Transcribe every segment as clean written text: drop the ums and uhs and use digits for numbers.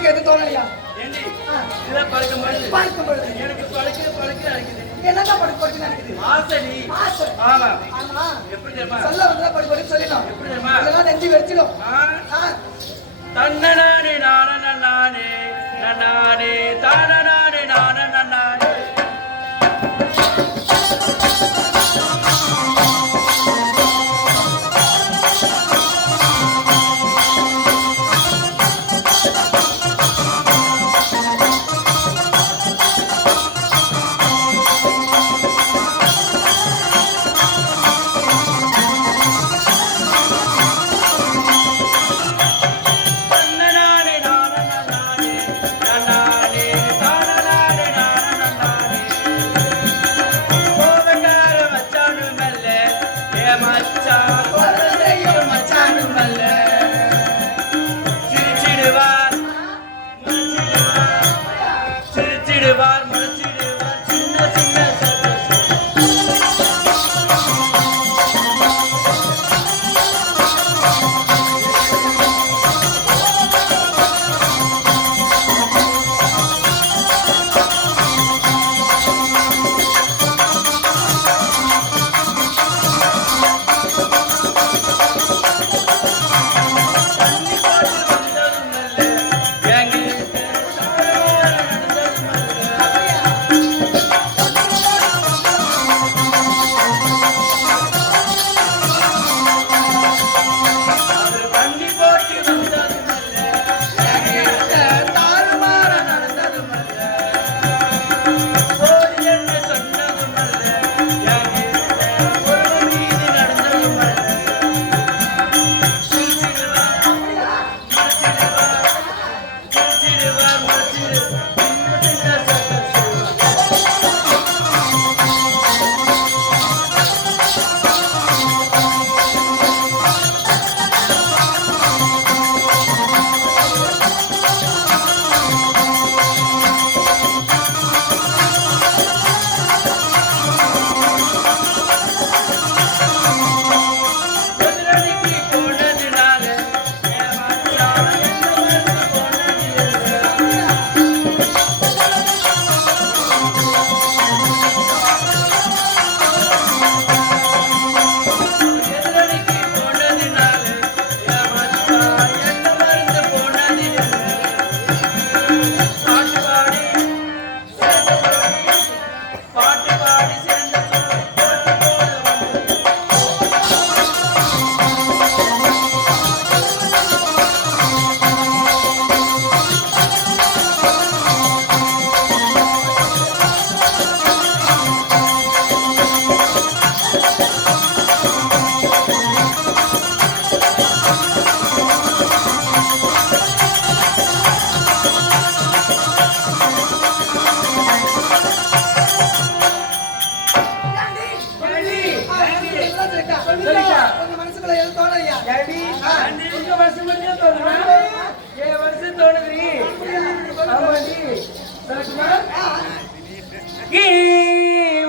மனசுக்கு எது தோணலையா? எனக்கு படுக்க அடிக்குது. என்னதான் படுக்க நினைக்குது? ஆசை. ஆமா. எப்படி தெரியுமா? சொல்ல வந்தா படுக்க சொல்லணும். எப்படி தெரியுமா? இதெல்லாம் நெஞ்சு வெச்சிடும். தன்னனானே நானே நானே தானனானே நானே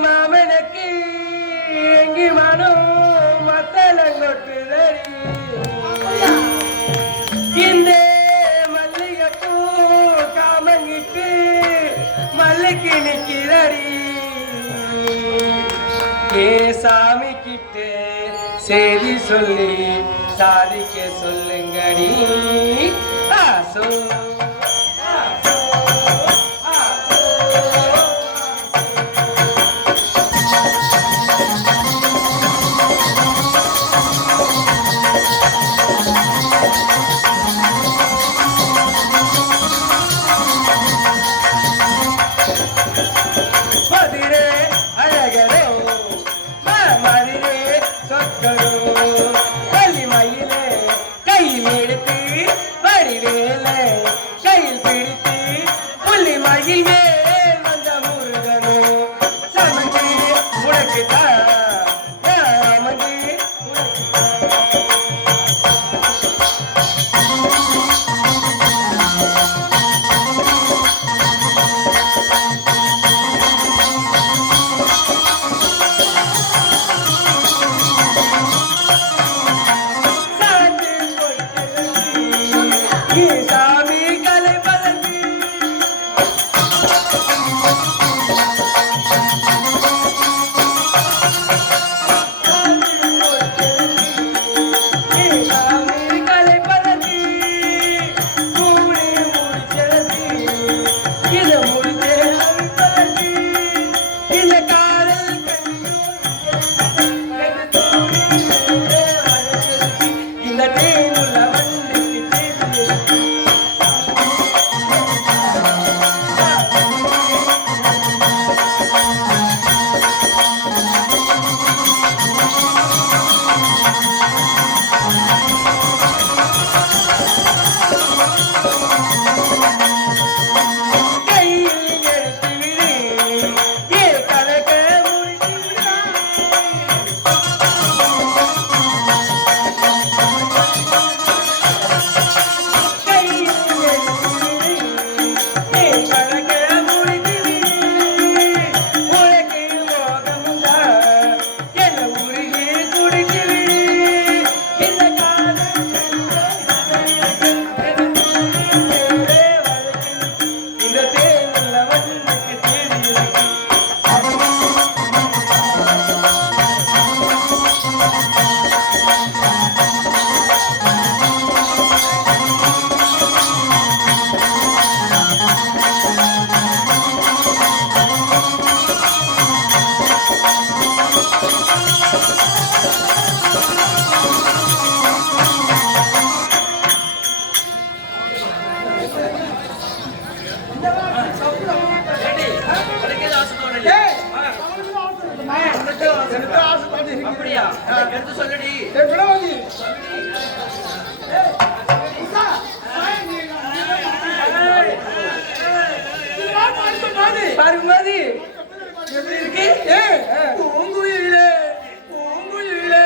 மாமனுக்கு எங்கி மனம் மத்தலங்கொட்டுதறி இந்த மல்லிகைப்பூ காமங்கிட்டு மல்லிக்கு நிக்கிறடி ஏ சாமி கிட்ட செய்தி சொல்லி சாதிக்க சொல்லுங்கடி அப்படியா எடுத்து சொல்லுடி பாருமாதி எப்படி இருக்கு பூங்குயிலே பூங்குயிலே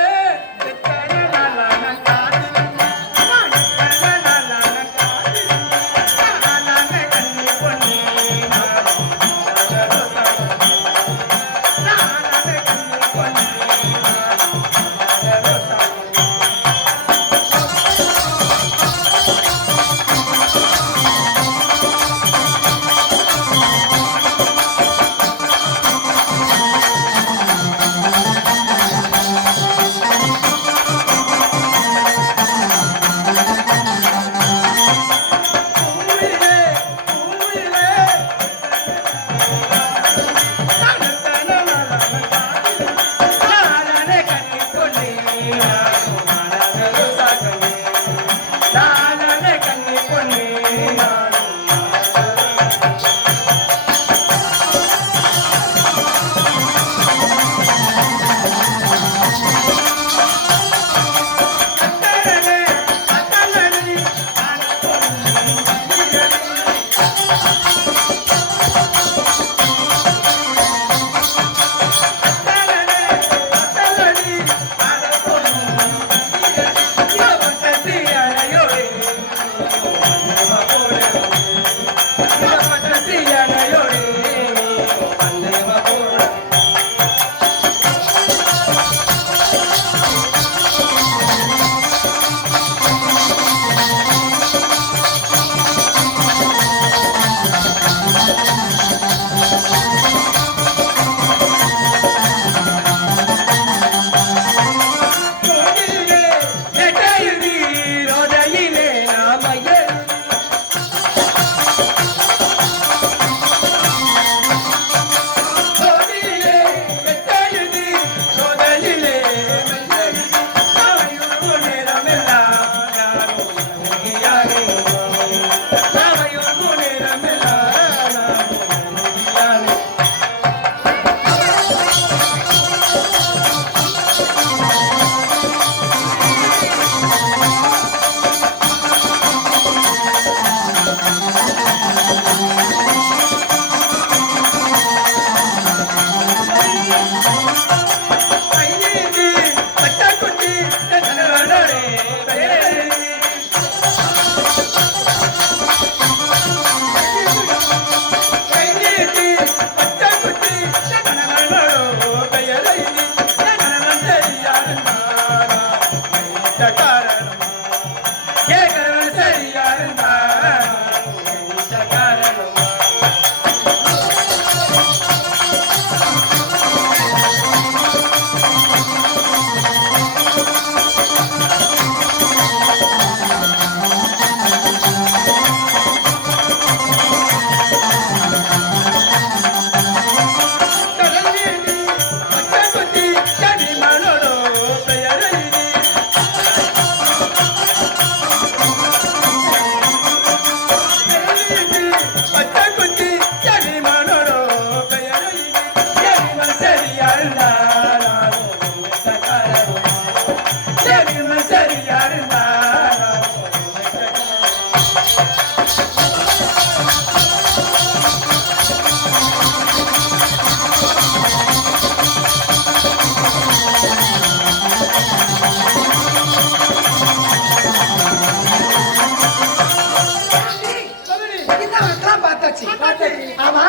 ஆமா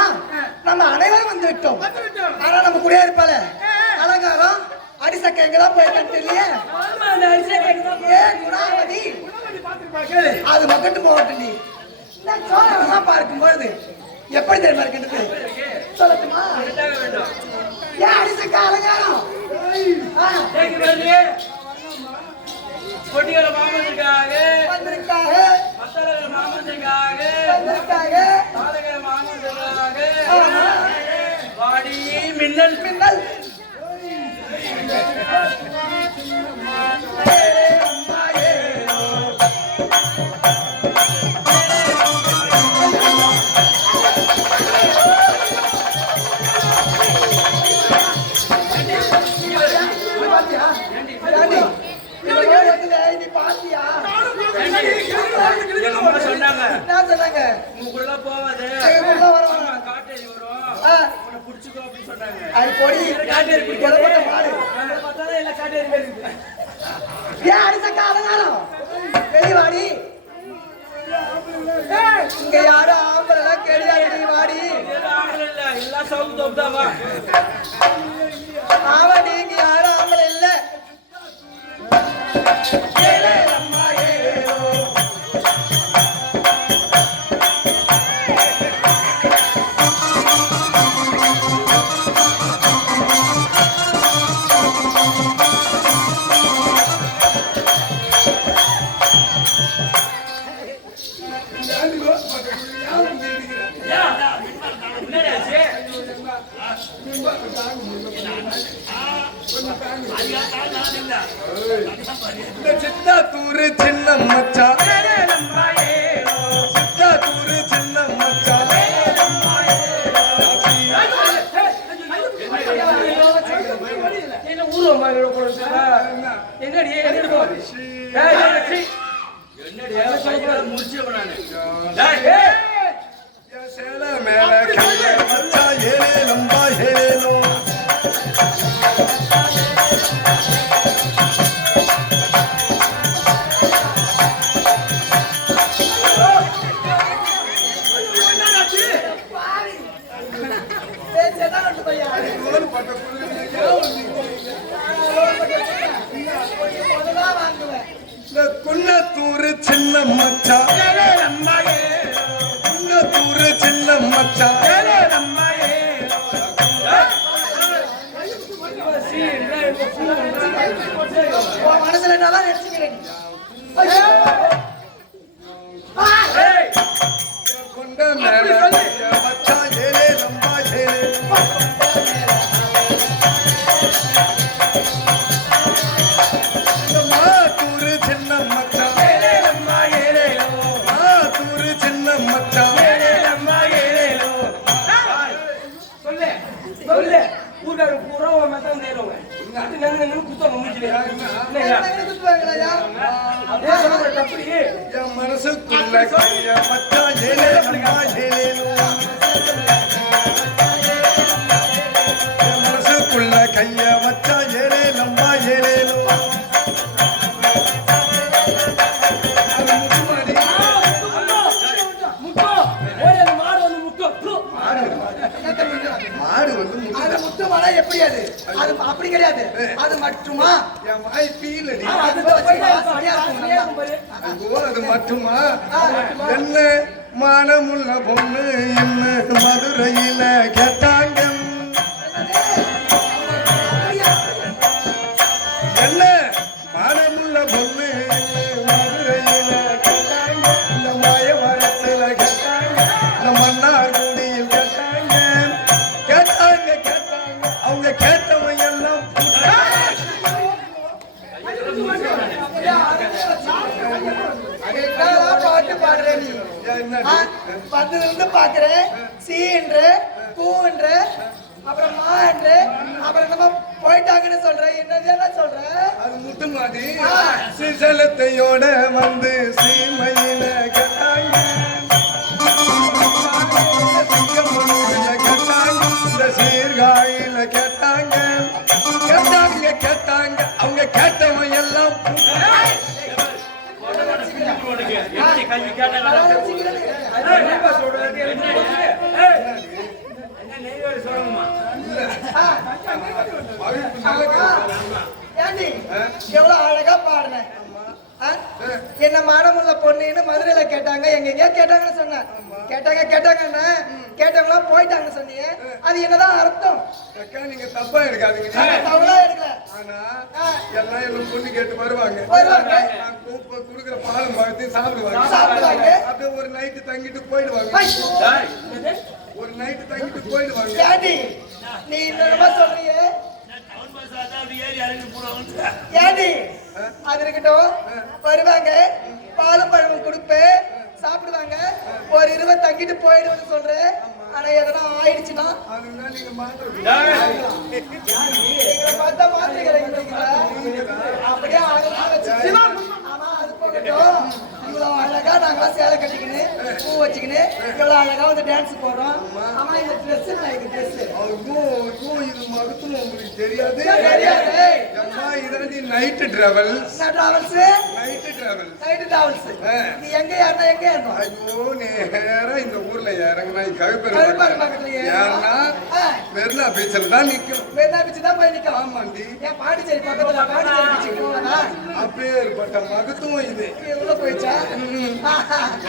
நம்ம அனைவரும் வந்து விட்டோம். ஆனா நம்ம குடியிருப்பால அலங்காரம் அடிசக்க எங்கதான் போயிருக்கேன்னு இல்லையே. அது மக்கட்டு போகட்டும். இந்த சோழலாம் பார்க்கும்பொழுது எப்படி தெரியுமா இருக்கின்றது சொல்லட்டுமா? ஏன் அடிசக்க அலங்காரம் கொட்டிகளை மாமந்திருக்காக வந்திருக்காக, மாமந்திருக்காக வந்திருக்காக, மாமந்திருக்காக வாடி மின்னல் மின்னல் உங்களுக்குள்ள போவாது. எங்களுக்குள்ள வரும். ஆமா, காட்டேரி வரும். ஆ, உன்னை புடிச்சுக்கோ அப்படின்னு சொன்னாங்க. அது பொடி காட்டேரி பிடிக்காது. கொலை பண்ண மாடு. நம்மள பார்த்தாலே எல்லாம் காட்டேரி மாதிரி இருக்கு. ஏன் அடிச்சக்கா அலங்காரம் வெளிவாடி இங்க யாரும் ஆம்பளை கிடையாது வாடி இதெல்லாம் ஆம்பளை இல்ல, எல்லாம் சவுண்ட் தோப்பு தான். வா. ஆமா நீங்க யாரும் ஆம்பளை இல்ல ஏலே அம்மா ஏலேலோ. என்னடா ஆச்சு? சித்தாத்தூர் சின்ன மச்சா சித்தாத்தூர் சின்ன மச்சா என்ன ஊர்வம் மாதிரி போடுறா? எங்கடி எங்கடி போ? ஏய் ஏய் சீ. என்னடி பையல முடிச்சவ நானு. டேய் ஏய் சேல மேல கைய மச்சா ஏலே லம்பா ஏலேலோ குன்னத்தூர் சின்ன மச்சா குன்னத்தூர் சின்ன மச்சா மனசுல நல்லா நினைச்சுக்கிறேன் ஏய் கொண்ட மேல கைய மச்சா ஏலே லம்பா ஏலேலோ மாத்தூர் சின்ன மச்சா மாத்தூர் சின்ன மச்சா சொல்லு சொல்லு ஊர்ல பூரா மத்தம் தேடுவாங்க. அது நங்க குத்தம் முடியல. என்னங்க? குத்துவாங்களா அப்படியே சொல்ற தப்புடி. என் மனசுக்குள்ள கைய மச்சா ஏலே லம்பா ஏலேலோ என் மனசுக்குள்ள கைய மச்சா ஏலே லம்பா ஏலேலோ முட்டோ ஓய் அந்த மாடு வந்து முட்டோ. ப்ளு. மாடு வந்து அது முத்துமானா எப்படி அது அது அப்படி கிடையாது அது மட்டுமா என் வாய் பீலடி அது வச்சுமா சரியா இருக்கும் பாரு. அது மட்டுமா என்ன மானமுள்ள பொண்ணு என்ன மதுரையில கேட்டாங்க என்ன மானமுள்ள பொண்ணு மதுரையில கேட்டாங்க இந்த மாயவரத்துல கேட்டாங்க இந்த மன்னார்குடியில் கேட்டாங்க கேட்டாங்க கேட்டாங்க அவங்க கேட்டவங்க எல்லாம் பாட்டு பாடுற நீ என்னடி? பத்துல இருந்து பாக்குறேன் சீன்ற பூன்ற அப்புறம் மான்ற அப்புறம் என்னமோ போயிட்டாங்கன்னு சொல்ற என்னது சொல்ற அது முட்டு மாதிரி சிசலத்தையோட வந்து சீமையில கேட்டாங்க சிங்கமனூர்ல கேட்டாங்க இந்த சீர்காழியில கேட்டாங்க கேட்டாங்க கேட்டாங்க அவங்க கேட்டவன் எல்லாம் என்னடி கல்வி கேட்டாங்க? அது என்னப்பா சொல்றது? என்ன ஏய் என்ன நெய்வேலி சொல்லுங்கம்மா. ஏண்டி எவ்வளவு அழகா பாடுனேன் என்ன மானமுள்ள பொண்ணுன்னு மதுரையில கேட்டாங்க எங்க கேட்டாங்கன்னு சொன்னேன் கேட்டாங்க கேட்டாங்கன்னு கேட்டவங்களா போயிட்டாங்கன்னு சொன்னீங்க அது என்னதான் அர்த்தம் அக்கா நீங்க தப்பா எடுக்காதீங்க தவளா எடுக்கல ஆனா எல்லாம் பொண்ணு கேட்டு வருவாங்க வருவாங்க. நான் குடுக்குற பாலும் பார்த்து சாப்பிடுவாங்க சாப்பிடுவாங்க. அப்படியே ஒரு நைட்டு தங்கிட்டு போயிடுவாங்க டேய் என்னது? ஒரு நைட்டு தங்கிட்டு போயிடுவாங்க ஏண்டி நீ என்னமா சொல்றீங்க ஏண்டி அது இருக்கட்டும் வருவாங்க பாலும் பழமும் கொடுப்பேன் சாப்பிடுவாங்க ஒரு 20 தங்கிட்டு போயிடுவேன்னு சொல்றேன் ஆனா எதனா ஆயிடுச்சுன்னா அதுதான் நீங்க மாத்திரம் டேய் எங்களை பார்த்தா மாத்திக்கிறீங்களா அப்படியே அழகா வச்சு ஆமா அது போகட்டும் நீ இவ்வளவு அழகா நாங்களாம் சேலை கட்டிக்கின்னு பூ வச்சுக்கின்னு இவ்வளவு அழகா வந்து டான்ஸ் போடுறோம். ஆமா இந்த ட்ரெஸ் இது ட்ரெஸ் ஐயோ ஐயோ இது மகத்துவம் உங்களுக்கு தெரியாது. தெரியாது. அம்மா இதாண்டி night travel. Travels night travel. Night travels. நீ எங்க ஏறணும் எங்க ஏறணும்? ஐயோ நேரா இந்த ஊர்ல இறங்குனா கழுப்பெரு பக்கத்துலயே ஏன்னா மெரினா பீச்சில் தான் நிக்கும். மெரினா பீச் தான் போய் நிக்கும். ஆமாண்டி. ஏன் பாண்டிச்சேரி பக்கத்துல பாண்டிச்சேரி பீச்சுக்கு போவனா? அப்பேற்பட்ட மகத்துவம் இது. உள்ள போயிச்சா?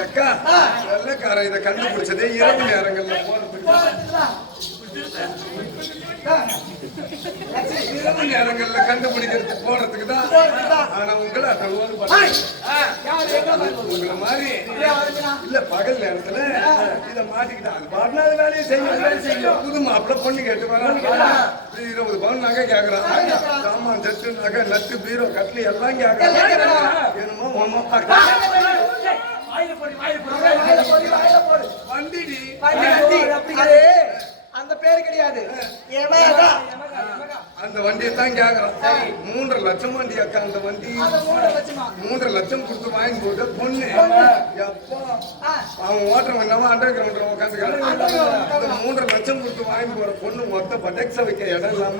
அக்கா வெள்ளக்காரன் இதை கண்டுபிடிச்சதே இரவு நேரங்கள்ல போறதுக்கு. இரவு நேரங்கள்ல கண்டுபிடிக்கிறதுக்கு போறதுக்கு தான். ஆனா உங்களை உங்களை மாதிரி இல்ல பகல் நேரத்துல இத மாட்டிக்கிட்டான். அது பாட்டினா அது வேலையை செய்யும். புது மாப்பிள்ள பொண்ணு கேட்டு வரான். 20 பவுன் நகை கேக்குறான். சாமான் செட்டு நகை நட்டு பீரோ கட்லி எல்லாம் கேக்குறான். என்னமோ வண்டிடி அந்த பேரு கிடையாது. அந்த வண்டியை தான் கேக்குறான். 3.5 லட்சம் வண்டி அக்கா. அந்த வண்டி 3.5 லட்சம் கொடுத்து வாங்கி போட்டு பொண்ணு எப்பா அவன் ஓட்டுற வந்தவன் அண்டர் கிரவுண்ட்ல உட்காந்துக்கிறான். 3.5 லட்சம் கொடுத்து வாங்கி போற பொண்ணு மொத்த பட்டெக்ஸ வைக்க இடம் இல்லாம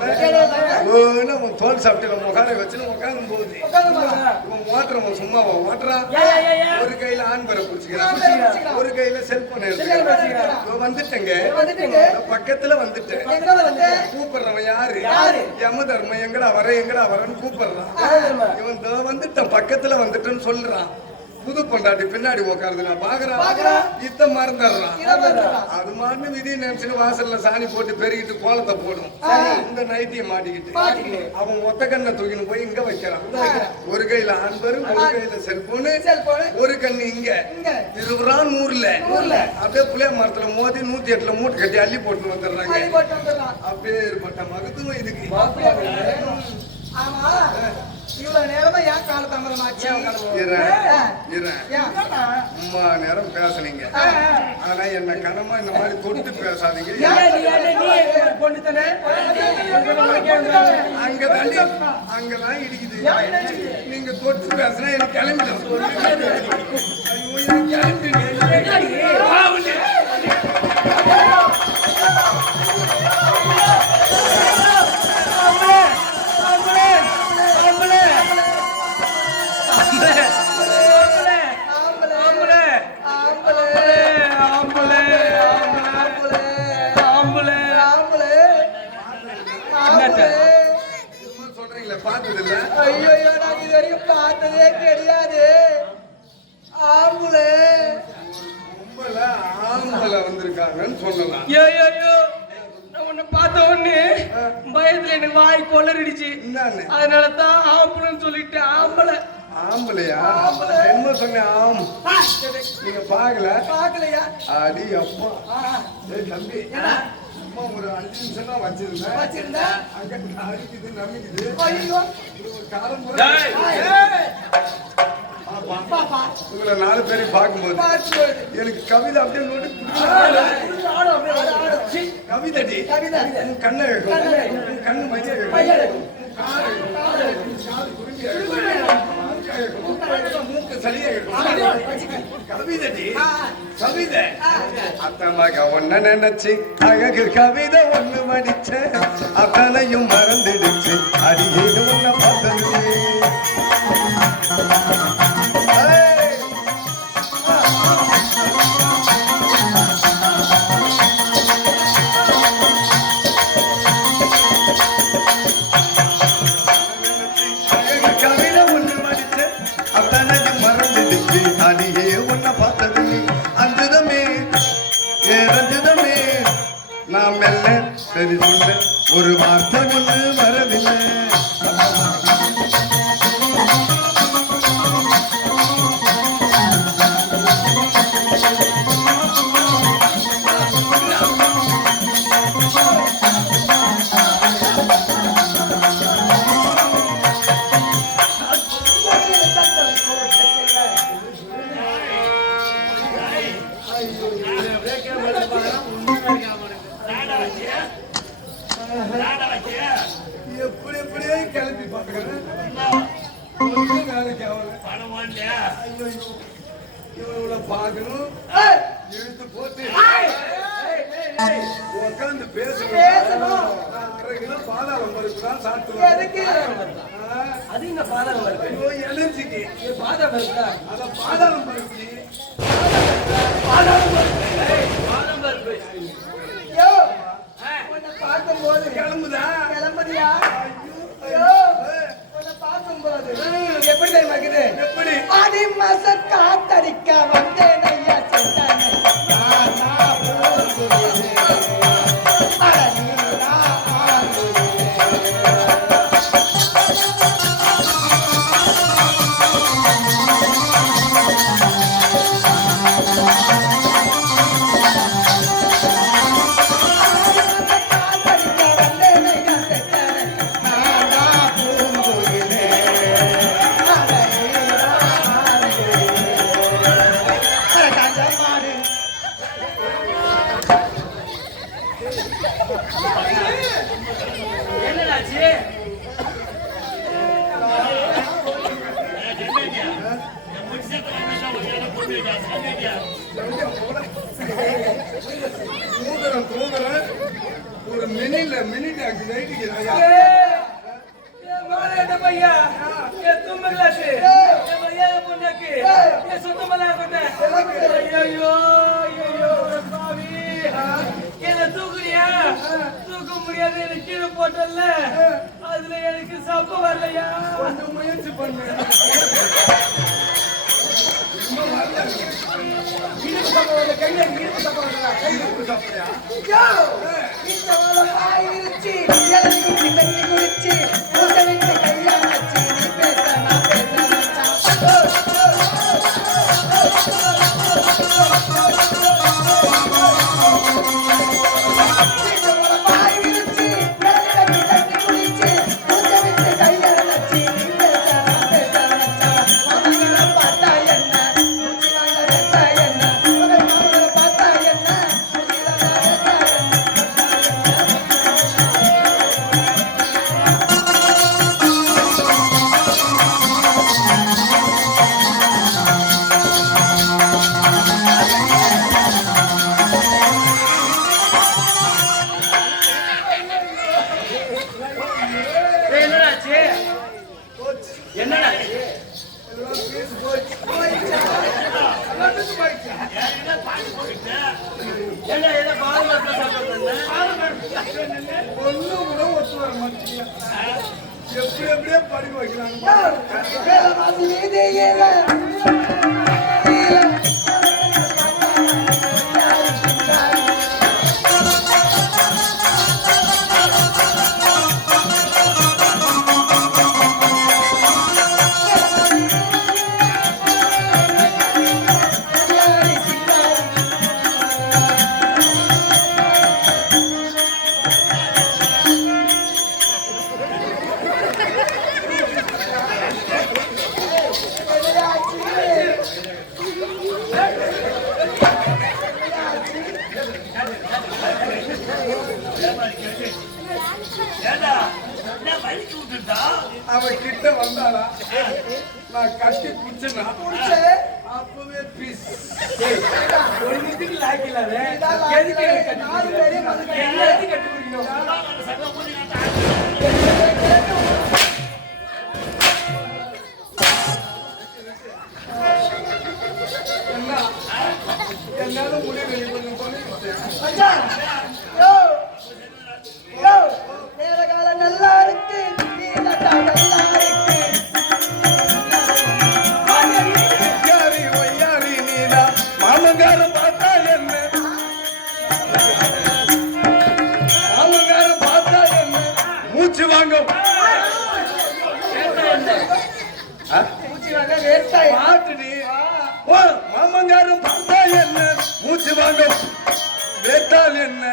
அவன் தோல் சாப்பிட்டு முகாரை வச்சுன்னு உட்காந்து போகுது. இவன் ஓட்டுறவன் சும்மா ஓட்டுறான். ஒரு கையில ஆண் பரை பிடிச்சிக்கிறான், ஒரு கையில செல்போன் எடுத்துக்கிறான். வந்துட்டேங்க பக்கத்துல வந்துட்டேன். கூப்பிடுறவன் யாரு? யம தர்மம் எங்கடா வரன்னு கூப்பிடுறான். இவன் வந்துட்டான் பக்கத்துல வந்துட்டேன்னு சொல்றான். புது பொண்டாட்டி பின்னாடி உட்காருது. நான் பாக்குறேன் இத்த மறந்துடுறான். அது மாதிரி விதி நினைச்சுன்னு வாசல்ல சாணி போட்டு பெருகிட்டு கோலத்தை போடும். இந்த நைட்டிய மாட்டிக்கிட்டு அவன் ஒத்த கண்ணை தூக்கின்னு போய் இங்க வைக்கிறான். ஒரு கையில ஆண்பரு, ஒரு கையில செல்போனு, ஒரு கண்ணு இங்க திருவுறான் ஊர்ல. அப்படியே புளிய மரத்துல மோதி 108 மூட்டை கட்டி அள்ளி போட்டு வந்துடுறாங்க. அப்பேற்பட்ட மகத்துவம் இதுக்கு. இவ்வளவு நேரமா ஏன் கால தாமதமாச்சு? அம்மா நேரம் பேசுனீங்க. ஆனா என்ன கனமா இந்த மாதிரி தொட்டு பேசாதீங்க. அங்கதான் இடிக்குது. நீங்க தொட்டு பேசுனா எனக்கு கிளம்பிடும். ஐயோ நான் இது வரைக்கும் பார்த்ததே கிடையாது. ஆம்புல வந்திருக்காங்கன்னு சொல்லலாம். உன்னை பார்த்த உடனே பயத்துல எனக்கு வாய் கொள்ளறிடுச்சு. அதனாலதான் ஆம்புலன்னு சொல்லிட்டு ஆம்பளையா என்ன சொன்னேன்? நீங்க பாக்கலையா? அடி அப்பா தம்பி அம்மா ஒரு 5 நிமிஷம் தான் வச்சிருந்தேன். அங்க அடிக்குது நம்பிக்குது. காலம் உங்களை 4 பேரையும் பார்க்கும்போது எனக்கு கவிதை அப்படியே நோட்டு கவிதை கண்ணை கண்ணு மைய மூக்கு சளியா கவிதை அத்தமாக ஒன்ன நினைச்சு அழகு கவிதை ஒண்ணு மடிச்ச அத்தனையும் மறந்துடுச்சு. அடியே ஒன்ன பார்த்தது சரி சொல்ல ஒரு வார்த்தை ஒண்ணு வரவில்லை. எப்படியே கிளப்பி பாக்குறேன். இவளை பார்க்கணும் ஏய், இழுத்து போட்டு ஏய், ஏய். உட்காந்து பேசணும் பேசணும். நான் 1/2 கிலோ பாதாளம் பருப்பு தான் சாப்பிட்டு எதுக்கு? அது என்ன பாதாளம் பருப்பு? எனர்ஜிக்கு இது பாதாளம் பருப்பா? அத பாதாளம் பருப்பு பாதாளம் பருப்பு. ஏய், பாதாளம் பருப்பு. யோ, ஆ. உன்னை பார்க்கும்போது கிளம்புதா கிளம்புறியா? யோ, உன்னை பார்க்கும்போது எப்படி தெரியுமா இருக்குது? எப்படி ஆடி மாச காத்தடிக்க வந்தேன் ஐயா செத்தானே. நானா போகுது. அட நீனா ஆகுது. காத்தடிக்க வந்தேன் ஐயா செத்தானே. நானா போகுது. அட நீனா ஆகுது. அட காஞ்ச மாடு. என்னடாச்சு? தூங்குறேன் ஒரு மினிட் ஆக்கு நைட்டுக்கு ஏய், மகளே, என்ன பையா? ஏய், தும்பு கிளாஸ். ஏய், மரியாதை பொண்ணுக்கு. ஏய், சுத்தமெல்லாம் இருக்கட்டும். ஐயையோ, ஐயையோ, பாவி. என்னை தூக்குறியா? தூக்க முடியாது, என்னை கீழே போட்டல்ல. அதுல எனக்கு சப்ப வரலையா? கொஞ்சம் முயற்சி பண்ணு இடுப்பு சப்ப வரல, கையில இடுப்பு சப்ப வரல. யோ, இந்த உலகாய் விரிச்சு, இளநீ குடிச்சு, தண்ணி குடிச்சு, ஊட்ட விட்டு கையால வச்சு, நீ பேச, நான் பேச மச்சான். இந்த உலகாய் விரிச்சு, இளநீ குடிச்சு, தண்ணி குடிச்சு, ஊட்ட விட்டு கையால வச்சு, நீ பேச, நான் பேச மச்சான். மாமங்களை பார்த்தா என்ன? மூச்சு வாங்க வச்சா என்ன? உங்கள் மாமங்களை பார்த்தா என்ன? மூச்சு வாங்க வச்சா என்ன? ஏய், என்னடாச்சு? என்னடாச்சு? எல்லாம் பேசி போச்சு ஏண்டா, ஏதோ பால் மாத்திரை சாப்பிட்டு ஒண்ணும் கூட ஒத்து வர மாட்டேங்க எப்படியோ படிக்க வைக்கிறாங்க வேலவாசி வீதியில ஏண்டா, என்ன வலிக்கு விட்டுட்டா? அவன் கிட்ட வந்தாளா நான் கட்டி பிடிச்சனா அப்பவே பீஸ் ஒரு நிமிஷத்துக்கு லாய்க்கில்ல அது. எதுக்கு எனக்கு கட்டி பிடிக்கிற? என்ன எதுக்கு கட்டி பிடிக்கணும்? என்ன என்னால முடியல கொஞ்சம் பண்ணிட்டேன் மச்சான், யோ, யோ, நேர காலம் நல்லா இருக்கு, நீலட்டா நல்லா இருக்கு. ஒய்யாரி ஒய்யாரி நீனா மாமங்காரம் பார்த்தா என்ன மாமங்காரம் பார்த்தா என்ன மூச்சு வாங்கும் மூச்சு வாங்க வேஸ்டாய். பாட்டு நீ ஓ மாமங்காரம் பார்த்தா என்ன மூச்சு வாங்கும் வேட்டால் என்ன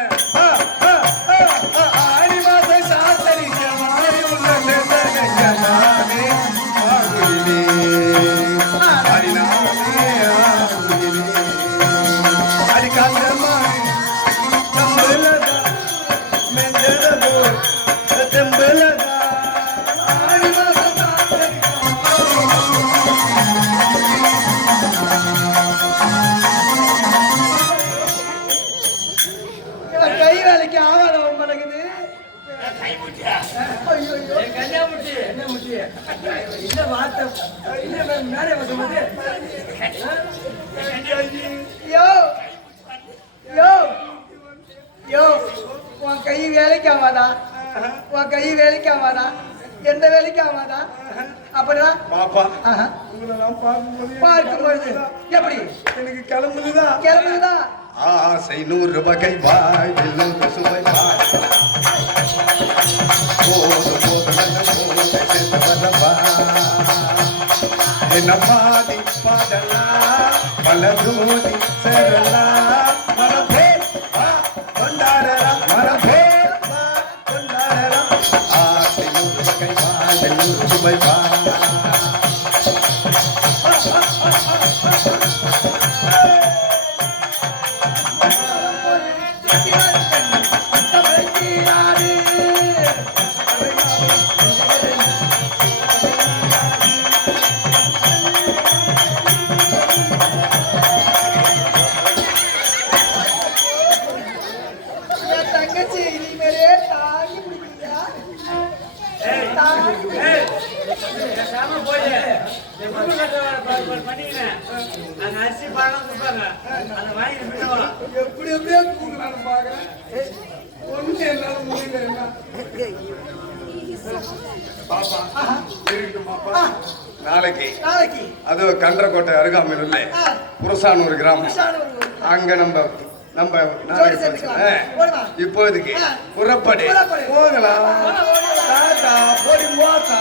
ஆடி மாசை சாத்தரிக்க மாறி உள்ள நேசனைக்க நானே ஆகுதிலே ஆடி நானே ஆகுதிலே ஆடி காந்தமாடி தம்பலதா மெஞ்சதோ தம்பலதா ஆடி மாசை சாத்தரிக்க என் கன்னியாகுமரி என்ன முட்டி என்ன வார்த்தை என்ன மேலே வசம் யோ யோ யோ உன் கை வேலைக்கு ஆகாதா உன் கை வேலைக்கு ஆகாதா எந்த வேலைக்கு ஆகாதா அப்புறம் பாப்பா ஆஹா. உங்களை நான் பார்க்கும்போது பார்க்கும்பொழுது எப்படி எனக்கு கிளம்புதுதான் கிளம்புதா ஆசை 100 வகை வாழ்வில் பசுமை வாழ் போது போது நல்ல போதை சென்று வரவா என்ன பாதி பாடலாம் பல ஜோதி சேரலாம் மரபே வா கொண்டாடலாம் மரபே வா கொண்டாடலாம் ஆசை 100 வகை வாழ்வில் பசுமை வாழ் என் தங்கச்சி இனிமேலே தாங்கி பிடிக்கிறீங்களா தாங்கி பேசாம போய் பண்ணிக்கிறேன் அந்த அரிசி பழம் கொடுப்பாங்க அதை வாங்கி விட்டுவா எப்படி எப்படியோ தூக்குறான்னு பாக்குறேன் ஒண்ணு என்னால முடியல என்ன பாப்பா இருக்கட்டும் பாப்பா நாளைக்கு நாளைக்கு அது கன்றக்கோட்டை அருகாமையில் உள்ள புரசானூர் கிராமம் விஷானூர் அங்க நம்ம ஜோடி சேர்த்துக்கலாம். போடுமா? இப்போதைக்கு புறப்படி புறப்படு. போகலாம் டாடா போடி போட்டா